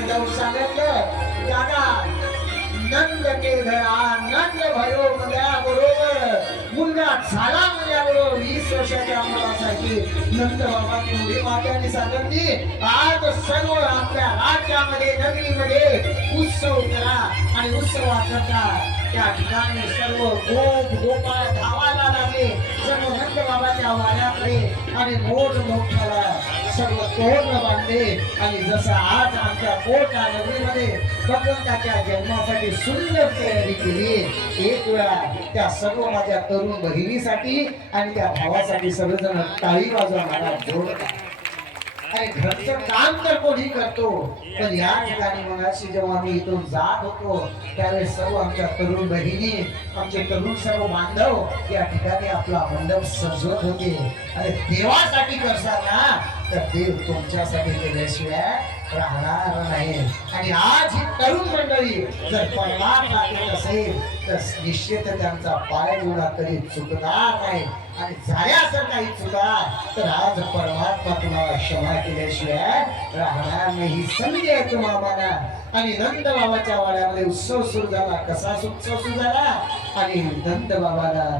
ठिकाणी जाऊन सांगितलं दादा नंद के घर आनंद भयो मुल्या बरोबर मुलगा झाला मुल्याबरोबर 20 वर्षाच्या मुलासाठी नंद बाबांनी उडी मारल्याने सांगितली आज सर्व आपल्या राज्यामध्ये नगरीमध्ये उत्सव करा आणि उत्सवाकरता त्या ठिकाणी सर्व गोप गोपाळ धावायला लागले सर्व नंद बाबाच्या वाड्याकडे आणि मोठ मोठ्याला सर्व तोरण बांधले आणि जसं आज आमच्या कोटा नगरीमध्ये भगवंताच्या जन्मासाठी सुंदर तयारी केली एक वेळा त्या सर्व माझ्या तरुण बहिणीसाठी आणि त्या भावासाठी सर्वजण टाळी वाजवा मला जोडतात आणि घरचं काम तर कोणी करतो पण या ठिकाणी मगाशी जेव्हा आम्ही इथून जात होतो त्यावेळेस सर्व आमच्या तरुण बहिणी आमचे तरुण सर्व बांधव या ठिकाणी आपला मंडप सजवत होते आणि देवासाठी करसाल ना तर देव तुमच्यासाठी केल्याशिवाय राहणार नाही आणि आज ही तरुण मंडळी जर परमात्मा देत असेल तर निश्चित त्यांचा पाय गुणा कधी चुकणार नाही आणि झाल्यास काही चुका तर आज परमात्मा तुम्हाला क्षमा केल्याशिवाय राहणार नाही ही संधी आहे तुम्हाला आणि नंद बाबाच्या वाड्यामध्ये उत्सव सुरू झाला कसा उत्सव सुरू झाला आणि नंद बाबाला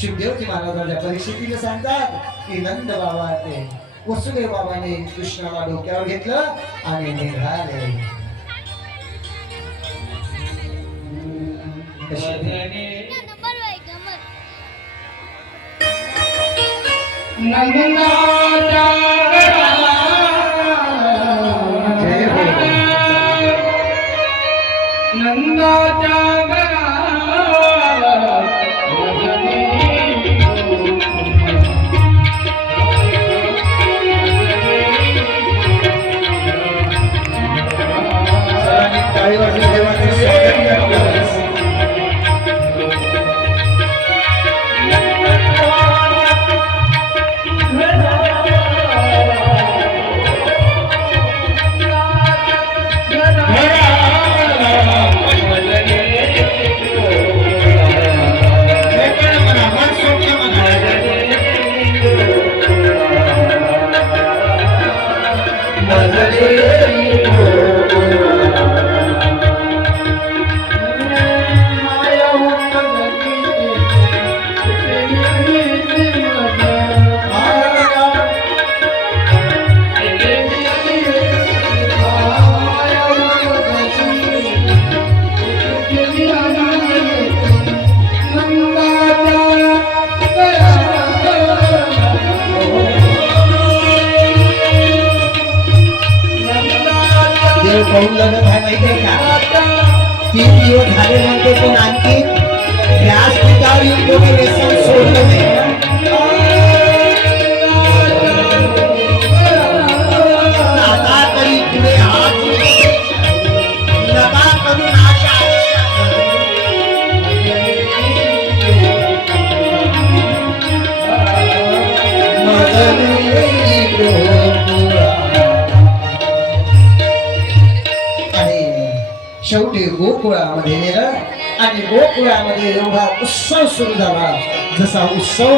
शिवदेवजी महाराजांच्या परिस्थितीने सांगतात की नंद बाबा ते वसुदेव बाबाने कृष्णाला डोक्यावर घेतलं आणि निघाले लग्न आहे माहितीये का 3 दिवस झाले नव्हते पण आणखी व्यासपीठावर येऊन कोणी व्यसन सोडलं नाही आता तरी पुढे हात नका करून आशा शेवटी गोकुळामध्ये नेलं आणि गोकुळामध्ये एवढा उत्सव सुरू झाला जसा उत्सव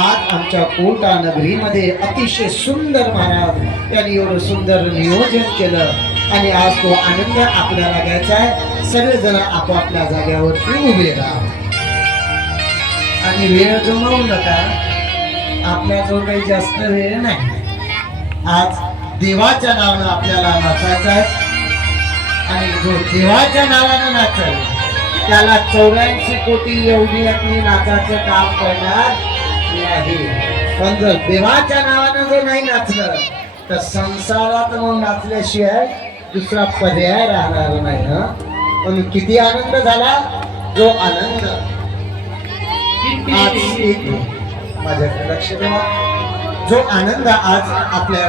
आज आमच्या कोटा नगरीमध्ये अतिशय सुंदर महाराज यांनी एवढं सुंदर नियोजन केलं आणि आज तो आनंद आपल्याला घ्यायचा आहे सर्वजण आपापल्या जाग्यावरती उभे राहा आणि वेळ गमावू नका आपल्याजवळ काही जास्त वेळ नाही आज देवाच्या नावानं आपल्याला नाचायचं आहे आणि जो देवाच्या नावानं नाचल त्याला 84 कोटी एवढी नाचाचं काम करणार नाही पण जर देवाच्या नावानं जर नाही नाचलं तर संसारात मग नाचल्याशिवाय दुसरा पर्याय राहणार नाही ना पण किती आनंद झाला जो आनंद आज माझ्याकडे लक्ष देवा जो आनंद आज आपल्या